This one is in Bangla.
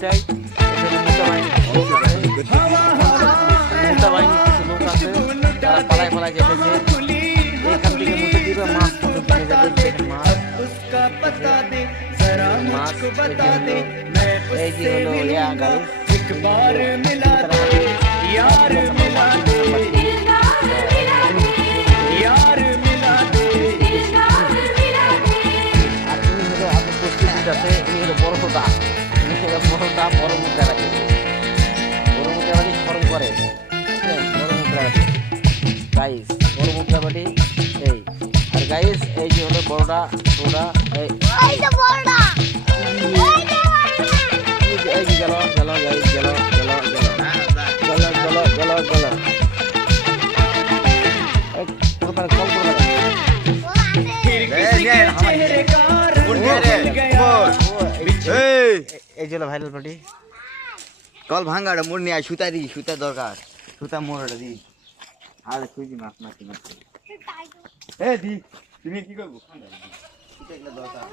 দুইটাই মোটা বাহিনী কিছু লোক আছে তারা পালায় পালায় যেতেছে এখান থেকে মুছে দিবে মাছ মতো কিনে যাবে মাছ এই যে হলো ইয়া গাইস বড়টা বড় মুদ্রা রাখে বড় মুদ্রা বাড়ি সরম করে বড় মুদ্রা রাখে গাইস বড় মুদ্রা বাড়ি এই আর গাইস এই যে হলো বড়টা ছোটটা এই যে বড়টা এই যে গেল গেল গাইস গেল গেল গেল গেল গেল গেল গেল কল করে এই যে ভাইরাল পার্টি কল ভাঙাটা মোড় নিয়ে সুতা দি সুতা দরকার সুতা মোড়টা দি আর খুঁজি মাছ মাছ এ দি তুমি কি করবো দরকার